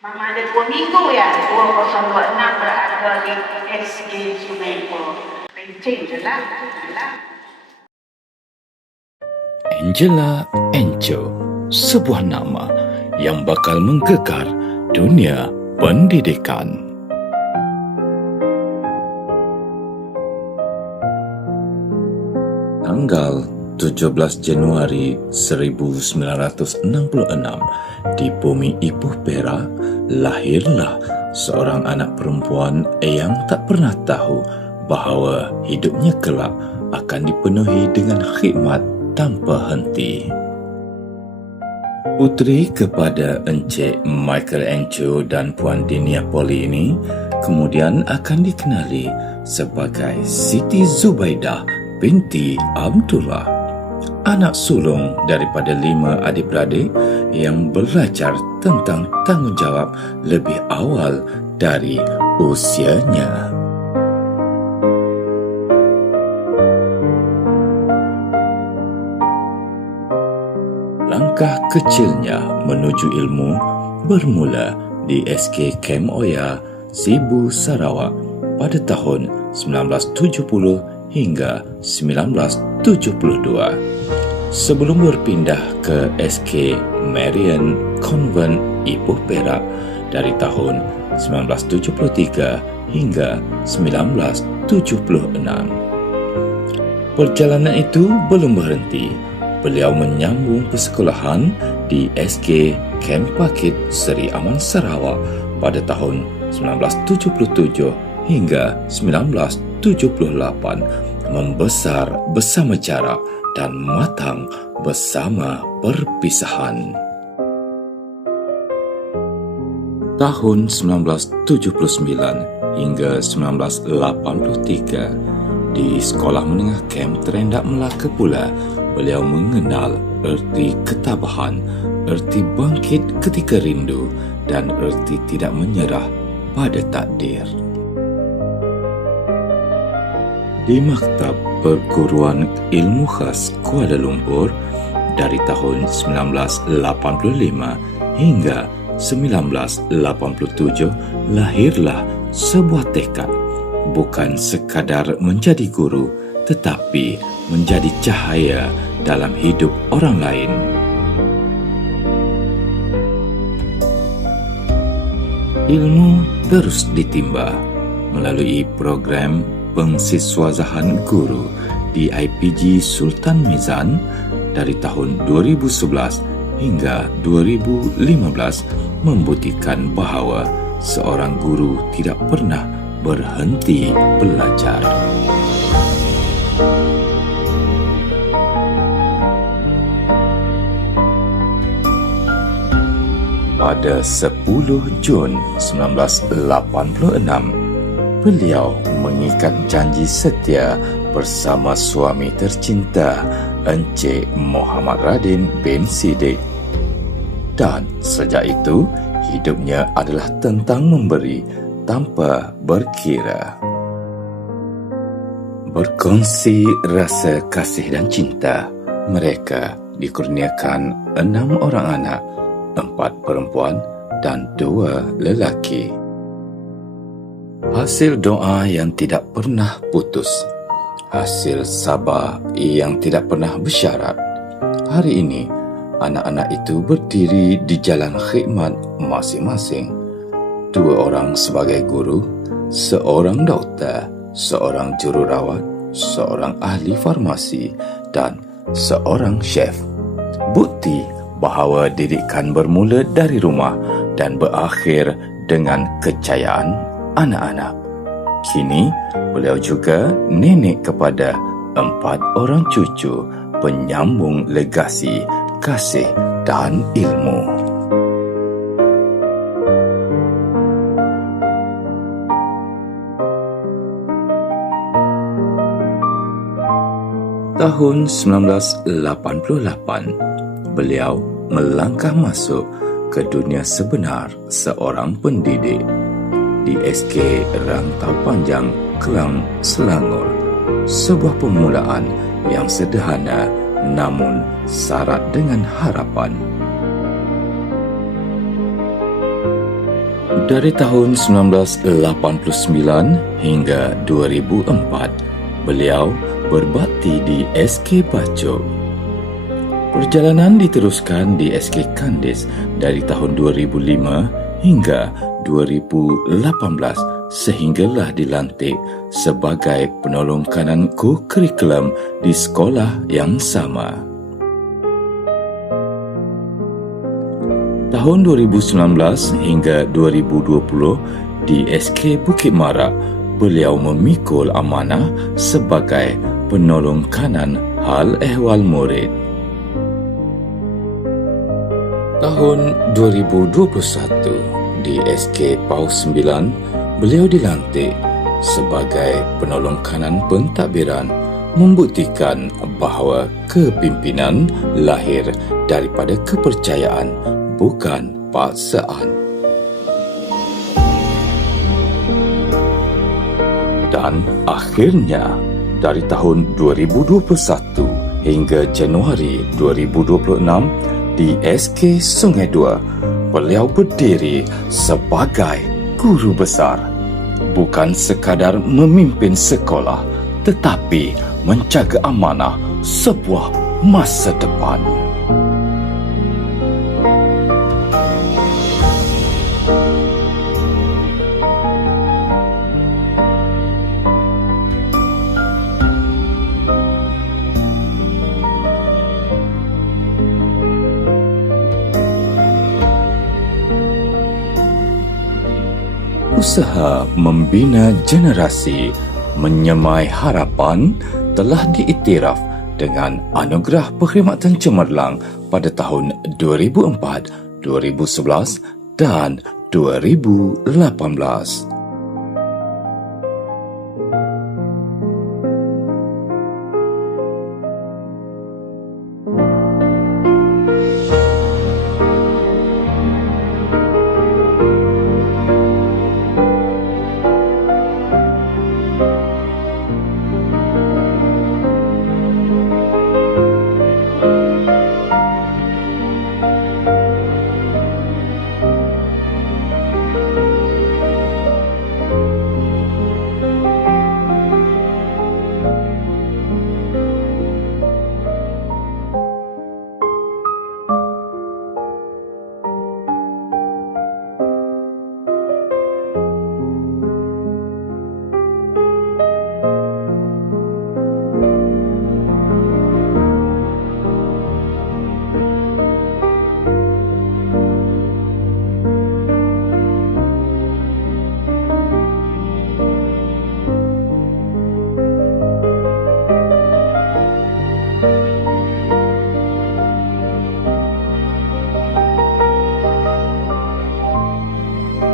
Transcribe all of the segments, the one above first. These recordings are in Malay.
Mama ada 2 minggu ya, 2026 berada di SG Sungai Buloh. Pencen je lah. Angela Angel, sebuah nama yang bakal menggegar dunia pendidikan. Tanggal 17 Januari 1966 di bumi Ibu Perak lahirlah seorang anak perempuan yang tak pernah tahu bahawa hidupnya kelak akan dipenuhi dengan khidmat tanpa henti. Puteri kepada Encik Michael Angel dan Puan Dinia Poli ini kemudian akan dikenali sebagai Siti Zubaidah binti Abdullah, anak sulung daripada 5 adik-beradik yang belajar tentang tanggungjawab lebih awal dari usianya. Langkah kecilnya menuju ilmu bermula di SK Kem Oya, Sibu, Sarawak pada tahun 1970 hingga 1972. Sebelum berpindah ke SK Marian Convent Ipoh Perak dari tahun 1973 hingga 1976. Perjalanan itu belum berhenti. Beliau menyambung persekolahan di SK Kem Pakit Seri Aman Sarawak pada tahun 1977 hingga 1978, membesar bersama jarak dan matang bersama perpisahan. Tahun 1979 hingga 1983 di Sekolah Menengah Kem Terendak Melaka pula beliau mengenal erti ketabahan, erti bangkit ketika rindu dan erti tidak menyerah pada takdir. Di Maktab Perguruan Ilmu Khas Kuala Lumpur dari tahun 1985 hingga 1987 lahirlah sebuah tekad, bukan sekadar menjadi guru tetapi menjadi cahaya dalam hidup orang lain. Ilmu terus ditimba melalui program Pengsiswazahan Guru di IPG Sultan Mizan dari tahun 2011 hingga 2015 membuktikan bahawa seorang guru tidak pernah berhenti belajar. Pada 10 Jun 1986, beliau mengikat janji setia bersama suami tercinta Encik Muhammad Radin bin Siddiq. Dan sejak itu, hidupnya adalah tentang memberi tanpa berkira. Berkongsi rasa kasih dan cinta, mereka dikurniakan 6 orang anak, 4 perempuan dan 2 lelaki. Hasil doa yang tidak pernah putus, hasil sabar yang tidak pernah bersyarat. Hari ini, anak-anak itu berdiri di jalan khidmat masing-masing. 2 orang sebagai guru, seorang doktor, seorang jururawat, seorang ahli farmasi dan seorang chef. Bukti bahawa didikan bermula dari rumah dan berakhir dengan kejayaan anak-anak. Kini, beliau juga nenek kepada 4 orang cucu penyambung legasi kasih dan ilmu. Tahun 1988, beliau melangkah masuk ke dunia sebenar seorang pendidik di SK Rantau Panjang, Kelang, Selangor. Sebuah permulaan yang sederhana namun syarat dengan harapan. Dari tahun 1989 hingga 2004, beliau berbakti di SK Bacok. Perjalanan diteruskan di SK Kandis dari tahun 2005 hingga 2018 sehinggalah dilantik sebagai penolong kanan co-curriculum di sekolah yang sama. Tahun 2019 hingga 2020 di SK Bukit Marak, beliau memikul amanah sebagai penolong kanan hal ehwal murid. Tahun 2021 di SK Paus 9, beliau dilantik sebagai penolong kanan pentadbiran, membuktikan bahawa kepimpinan lahir daripada kepercayaan bukan paksaan. Dan akhirnya, dari tahun 2021 hingga Januari 2026 di SK Sungai Dua, beliau berdiri sebagai guru besar. Bukan sekadar memimpin sekolah, tetapi menjaga amanah sebuah masa depan. Usaha membina generasi menyemai harapan telah diiktiraf dengan anugerah perkhidmatan cemerlang pada tahun 2004, 2011 dan 2018.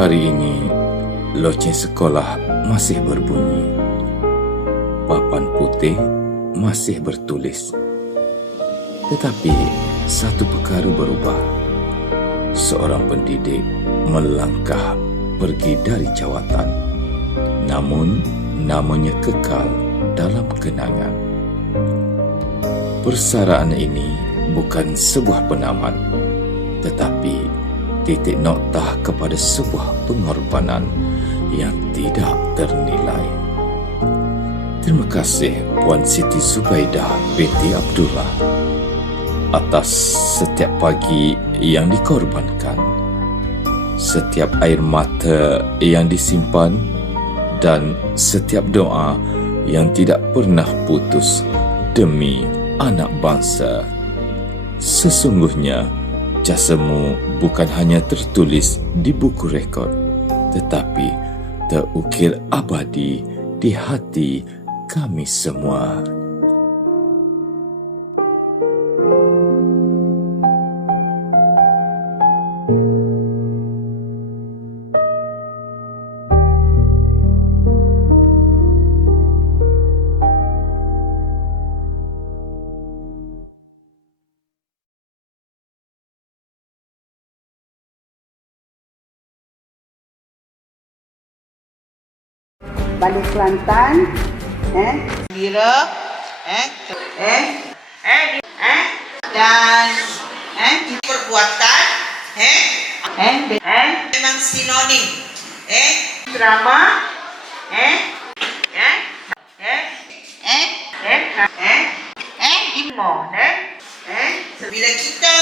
Hari ini, loceng sekolah masih berbunyi. Papan putih masih bertulis. Tetapi, satu perkara berubah. Seorang pendidik melangkah pergi dari jawatan. Namun, namanya kekal dalam kenangan. Persaraan ini bukan sebuah penamat, tetapi titik noktah kepada sebuah pengorbanan yang tidak ternilai. Terima kasih Puan Siti Zubaidah binti Abdullah atas setiap pagi yang dikorbankan, setiap air mata yang disimpan, dan setiap doa yang tidak pernah putus demi anak bangsa. Sesungguhnya, jasamu bukan hanya tertulis di buku rekod, tetapi terukir abadi di hati kami semua. Balik Kelantan, Gembira, dan perbuatan, Memang sinonim. Drama. Imo. Bila kita